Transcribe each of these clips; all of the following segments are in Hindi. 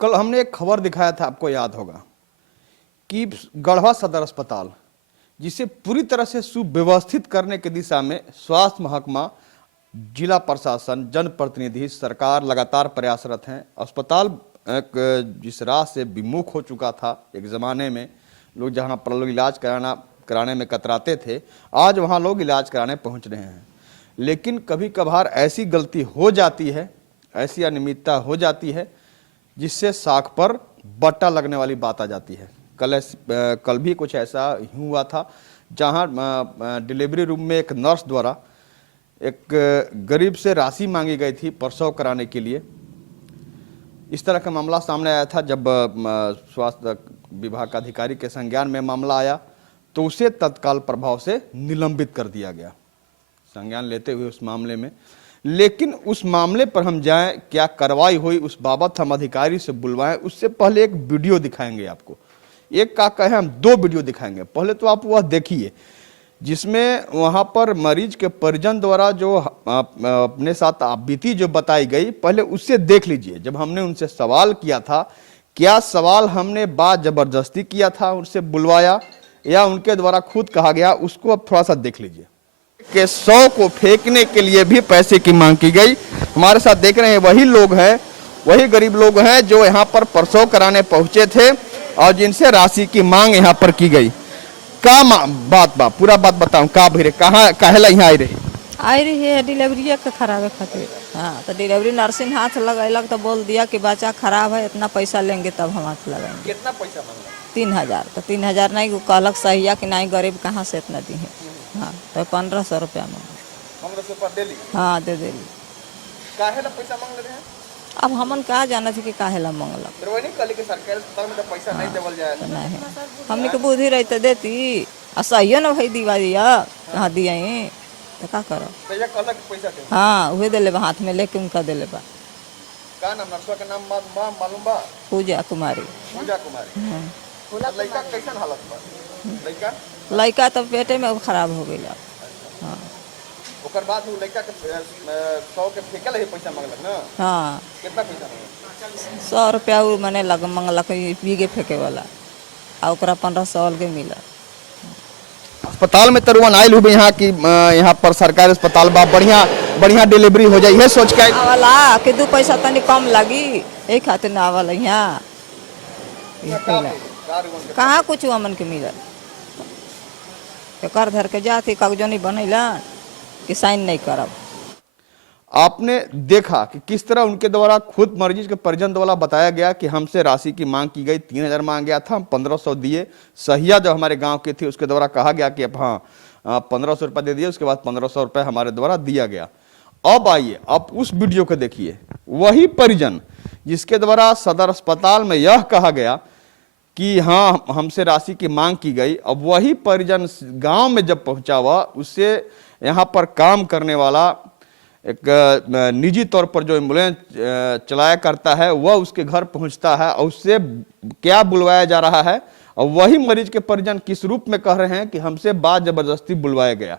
कल हमने एक खबर दिखाया था, आपको याद होगा, कि गढ़वा सदर अस्पताल, जिसे पूरी तरह से सुव्यवस्थित करने की दिशा में स्वास्थ्य महकमा, जिला प्रशासन, जनप्रतिनिधि, सरकार लगातार प्रयासरत हैं। अस्पताल जिस राह से विमुख हो चुका था एक ज़माने में, लोग जहां पर लोग इलाज कराने में कतराते थे, आज वहां लोग इलाज कराने पहुंच रहे हैं। लेकिन कभी कभार ऐसी गलती हो जाती है, ऐसी अनियमितता हो जाती है, जिससे साख पर बट्टा लगने वाली बात आ जाती है। कल भी कुछ ऐसा ही हुआ था, जहां डिलीवरी रूम में एक नर्स द्वारा एक गरीब से राशि मांगी गई थी प्रसव कराने के लिए। इस तरह का मामला सामने आया था। जब स्वास्थ्य विभाग का अधिकारी के संज्ञान में मामला आया तो उसे तत्काल प्रभाव से निलंबित कर दिया गया, संज्ञान लेते हुए उस मामले में। लेकिन उस मामले पर हम जाएं, क्या कार्रवाई हुई उस बाबत हम अधिकारी से बुलवाएं, उससे पहले एक वीडियो दिखाएंगे आपको। एक का कहे हम दो वीडियो दिखाएंगे। पहले तो आप वह देखिए जिसमें वहां पर मरीज के परिजन द्वारा जो अपने साथ बीती जो बताई गई, पहले उससे देख लीजिए। जब हमने उनसे सवाल किया था, क्या सवाल हमने बात जबरदस्ती किया था, उनसे बुलवाया, या उनके द्वारा खुद कहा गया, उसको अब थोड़ा सा देख लीजिए। के 100 को फेंकने के लिए भी पैसे की मांग की गई। हमारे साथ देख रहे हैं वही लोग हैं, वही गरीब लोग हैं जो यहाँ पर प्रसव कराने पहुंचे थे और जिनसे राशि की मांग यहाँ पर की गई। का बात पूरा बात बताऊं, का भरे कहाँ काहेला यहाँ आई रही है डिलीवरी के खराबे खातिर। हाँ, तो डिलीवरी नर्सिंग हाथ लगेलक तो बोल दिया कि बच्चा खराब है, इतना पैसा लेंगे तब हम हाथ लगाएंगे। कितना पैसा मांगा? 3000। तो 3000 नहीं कहलक सही कि नहीं, गरीब कहाँ से इतना दी है। हाँ, तो 1500 रुपया मांगा। 1500 रुपया दे ली? हाँ, दे दिली। काहेला पैसा मांग रहे हैं? अब हमन कहा जाना थी कि काहेला मांगलक। पैसा नहीं देवल जाए। नहीं, हमने के बुद्धि रही तो देती। सही ना भाई दिवालिया कहाँ दिया तो का करो। हाँ, वही दे लेबा, हाथ में लेके उनका दे लेबा। का नाम नर्सवा का नाम मालूम बा? पूजा कुमारी। पूजा कुमारी। लड़का कैसन हालत बा? लड़का तो पेटे में खराब हो गया। हाँ, ओकर बाद वो लड़का के 100 के फेंकल है, पैसा मांगलक ना? हाँ, कितना पैसा मांगलक? 100 रुपया वो मने लग मांगलक बीगे फेंके वाला, और ओकरा 1500 अलगे मिला। अस्पताल में तरुवन आयल हुए यहाँ की, यहाँ पर सरकारी अस्पताल बा, बढ़िया डिलीवरी हो जाए, ये सोच के आवला कि 2 पैसा तनी कम लगी, एक खातिर ना आवला यहाँ। कहाँ कुछ अमन के मिलल, कर धर के जाती कागजो नहीं बनैला कि साइन नहीं करब। आपने देखा कि किस तरह उनके द्वारा खुद मरीज के परिजन द्वारा बताया गया कि हमसे राशि की मांग की गई, 3000 मांग गया था, हम 1500 दिए। सहिया जो हमारे गांव के थे उसके द्वारा कहा गया कि अब हाँ 1500 रुपये दे दिए, उसके बाद 1500 रुपये हमारे द्वारा दिया गया। अब आइए आप उस वीडियो को देखिए। वही परिजन जिसके द्वारा सदर अस्पताल में यह कहा गया कि हाँ हमसे राशि की मांग की गई, अब वही परिजन गांव में जब पहुंचा हुआ, उससे यहाँ पर काम करने वाला एक निजी तौर पर जो एम्बुलेंस चलाया करता है, वह उसके घर पहुंचता है और उससे क्या बुलवाया जा रहा है, और वही मरीज के परिजन किस रूप में कह रहे हैं कि हमसे बात जबरदस्ती बुलवाया गया।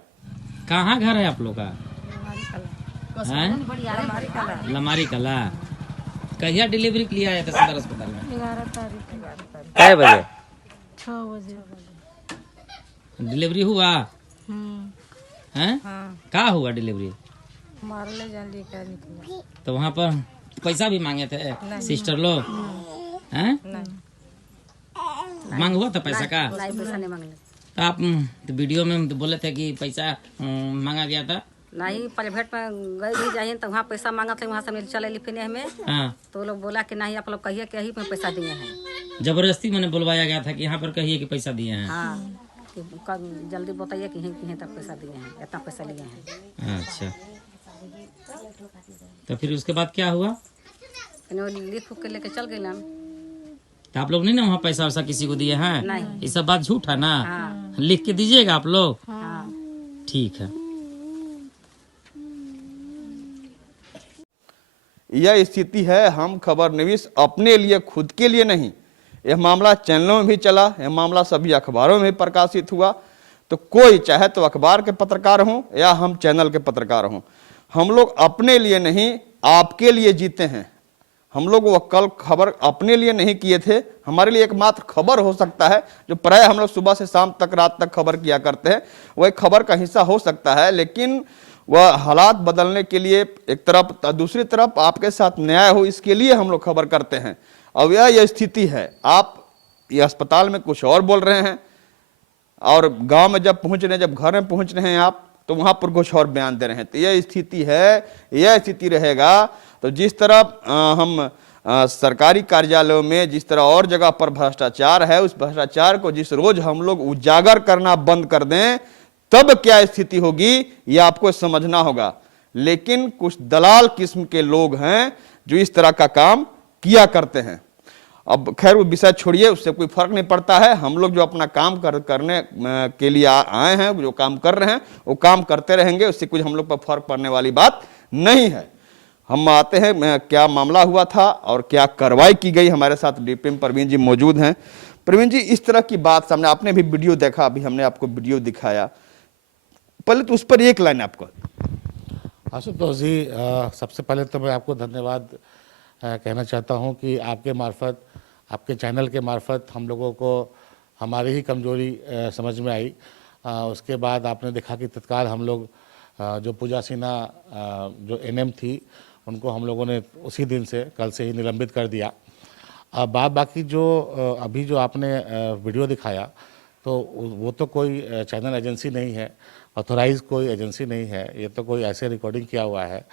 कहाँ घर है आप लोग का? लमारी कला। कहिया डिलीवरी के लिए आया था सदर अस्पताल में? 11 तारीख। कै बजे? 6 बजे। डिलीवरी हुआ? हैं? हाँ। का हुआ डिलीवरी? मारले जल्दी का निकला। तो वहाँ पर पैसा भी मांगे थे सिस्टर लोग? हैं? मांग हुआ था पैसा का? नहीं, पैसा नहीं मांगले। तो आप तो वीडियो में तो बोले थे कि पैसा मांगा गया था। नहीं, प्राइवेट में गई भी जाइए तो वहाँ पैसा मांगा थे, वहाँ से चले लिखने हमें। हाँ, तो लोग बोला कि नहीं आप लोग कहिए कि यही में पैसा दिए हैं। जबरदस्ती मैंने बुलवाया गया था कि यहाँ पर कहिए कि पैसा दिए हैं। हाँ, कि जल्दी बताइए कि यहीं तक पैसा दिए हैं, इतना पैसा लिए हैं। अच्छा, तो फिर उसके बाद क्या हुआ? लिख के लेके चल गए। तो आप लोग नहीं ना वहाँ पैसा वैसा किसी को दिए हैं? नहीं। ये सब बात झूठ है ना? हाँ। लिख के दीजिएगा आप लोग। हाँ। ठीक है। यह स्थिति है। हम खबर नवीस अपने लिए, खुद के लिए नहीं, यह मामला चैनलों में भी चला, यह मामला सभी अखबारों में भी प्रकाशित हुआ। तो कोई चाहे तो अखबार के पत्रकार हों या हम चैनल के पत्रकार हों, हम लोग अपने लिए नहीं आपके लिए जीते हैं। हम लोग वह कल खबर अपने लिए नहीं किए थे, हमारे लिए एकमात्र खबर हो सकता है जो प्राय हम लोग सुबह से शाम तक रात तक खबर किया करते हैं, वह एक खबर का हिस्सा हो सकता है, लेकिन वह हालात बदलने के लिए एक तरफ, दूसरी तरफ आपके साथ न्याय हो इसके लिए हम लोग खबर करते हैं। अब यह स्थिति है, आप ये अस्पताल में कुछ और बोल रहे हैं और गांव में जब पहुंच रहे हैं, जब घर में पहुंच रहे हैं आप, तो वहां पर कुछ और बयान दे रहे हैं। तो यह स्थिति है, यह स्थिति रहेगा तो जिस तरह हम सरकारी कार्यालयों में जिस तरह और जगह पर भ्रष्टाचार है, उस भ्रष्टाचार को जिस रोज हम लोग उजागर करना बंद कर दें तब क्या स्थिति होगी यह आपको समझना होगा। लेकिन कुछ दलाल किस्म के लोग हैं जो इस तरह का काम किया करते हैं। अब खैर वो विषय छोड़िए, उससे कोई फर्क नहीं पड़ता है। हम लोग जो अपना काम करने के लिए आए हैं, जो काम कर रहे हैं वो काम करते रहेंगे, उससे कुछ हम लोग पर फर्क पड़ने वाली बात नहीं है। हम आते हैं क्या मामला हुआ था और क्या कार्रवाई की गई। हमारे साथ डीपीएम प्रवीण जी मौजूद हैं। प्रवीण जी, इस तरह की बात सामने, आपने भी वीडियो देखा, अभी हमने आपको वीडियो दिखाया, पहले तो उस पर एक लाइन आपको। आशुतोष जी, सबसे पहले तो मैं आपको धन्यवाद कहना चाहता हूं कि आपके मार्फत, आपके चैनल के मार्फत हम लोगों को हमारी ही कमजोरी समझ में आई। उसके बाद आपने देखा कि तत्काल हम लोग जो पूजा सिन्हा जो एनएम थी उनको हम लोगों ने उसी दिन से, कल से ही निलंबित कर दिया। अब बाकी जो अभी जो आपने वीडियो दिखाया तो वो तो कोई चैनल एजेंसी नहीं है, ऑथोराइज कोई एजेंसी नहीं है, ये तो कोई ऐसे रिकॉर्डिंग किया हुआ है।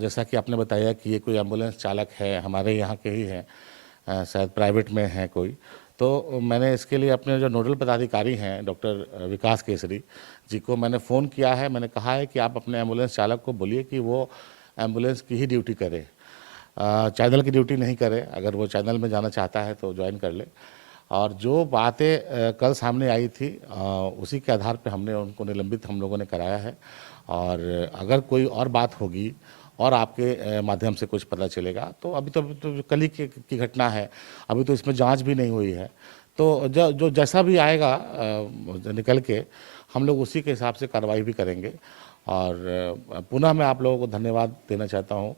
जैसा कि आपने बताया कि ये कोई एम्बुलेंस चालक है, हमारे यहाँ के ही हैं, शायद प्राइवेट में है कोई। तो मैंने इसके लिए अपने जो नोडल पदाधिकारी हैं डॉक्टर विकास केसरी जी को मैंने फ़ोन किया है। मैंने कहा है कि आप अपने एम्बुलेंस चालक को बोलिए कि वो एम्बुलेंस की ही ड्यूटी करे, चैनल की ड्यूटी नहीं करे। अगर वो चैनल में जाना चाहता है तो ज्वाइन कर ले। और जो बातें कल सामने आई थी उसी के आधार पर हमने उनको निलंबित हम लोगों ने कराया है। और अगर कोई और बात होगी और आपके माध्यम से कुछ पता चलेगा तो अभी तो कल ही की घटना है, अभी तो इसमें जांच भी नहीं हुई है। तो जो जैसा भी आएगा निकल के हम लोग उसी के हिसाब से कार्रवाई भी करेंगे। और पुनः मैं आप लोगों को धन्यवाद देना चाहता हूं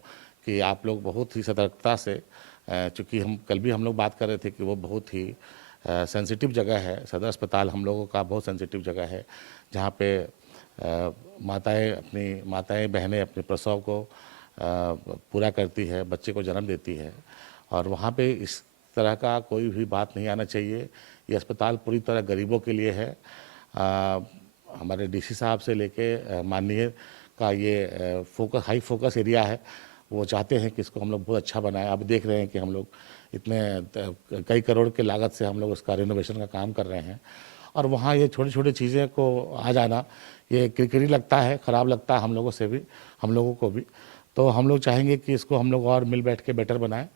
कि आप लोग बहुत ही सतर्कता से, चूँकि हम लोग बात कर रहे थे कि वो बहुत ही सेंसिटिव जगह है, सदर अस्पताल हम लोगों का बहुत सेंसिटिव जगह है, जहाँ पे माताएं बहनें अपने प्रसव को पूरा करती है, बच्चे को जन्म देती है। और वहाँ पे इस तरह का कोई भी बात नहीं आना चाहिए। ये अस्पताल पूरी तरह गरीबों के लिए है। हमारे डीसी साहब से लेके माननीय का ये हाई फोकस एरिया है। वो चाहते हैं कि इसको हम लोग बहुत अच्छा बनाएं। अब देख रहे हैं कि हम लोग इतने कई करोड़ के लागत से हम लोग उसका रिनोवेशन का काम कर रहे हैं। और वहाँ ये छोटी छोटी चीज़ें को आ जाना ये किरकिरी लगता है, ख़राब लगता है हम लोगों को भी। तो हम लोग चाहेंगे कि इसको हम लोग और मिल बैठ के बेटर बनाएं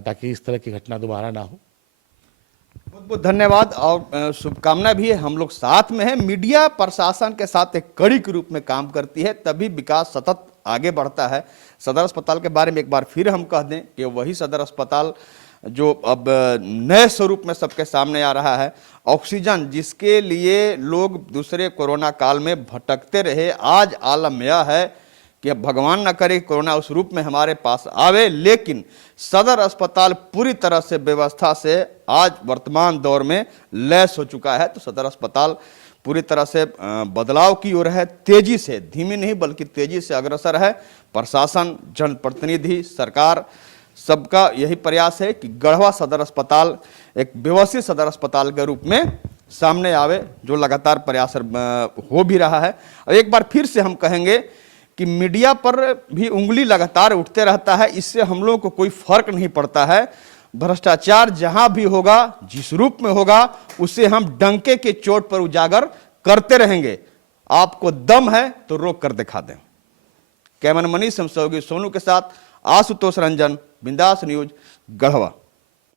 ताकि इस तरह की घटना दोबारा ना हो। बहुत बहुत धन्यवाद और शुभकामना भी है। हम लोग साथ में हैं। मीडिया प्रशासन के साथ एक कड़ी के रूप में काम करती है, तभी विकास सतत आगे बढ़ता है। सदर अस्पताल के बारे में एक बार फिर हम कह दें कि वही सदर अस्पताल जो अब नए स्वरूप में सबके सामने आ रहा है। ऑक्सीजन जिसके लिए लोग दूसरे कोरोना काल में भटकते रहे, आज आलम यह है कि अब भगवान न करे कोरोना उस रूप में हमारे पास आवे, लेकिन सदर अस्पताल पूरी तरह से व्यवस्था से आज वर्तमान दौर में लैस हो चुका है। तो सदर अस्पताल पूरी तरह से बदलाव की ओर है, तेजी से, धीमी नहीं बल्कि तेजी से अग्रसर है। प्रशासन, जनप्रतिनिधि, सरकार, सबका यही प्रयास है कि गढ़वा सदर अस्पताल एक व्यवस्थित सदर अस्पताल के रूप में सामने आवे, जो लगातार प्रयास हो भी रहा है। और एक बार फिर से हम कहेंगे कि मीडिया पर भी उंगली लगातार उठते रहता है, इससे हम लोगों को कोई फर्क नहीं पड़ता है। भ्रष्टाचार जहां भी होगा, जिस रूप में होगा, उसे हम डंके के चोट पर उजागर करते रहेंगे। आपको दम है तो रोक कर दिखा दें। कैमरामैन मनीष सहयोगी सोनू के साथ आशुतोष रंजन, बिंदास न्यूज, गढ़वा।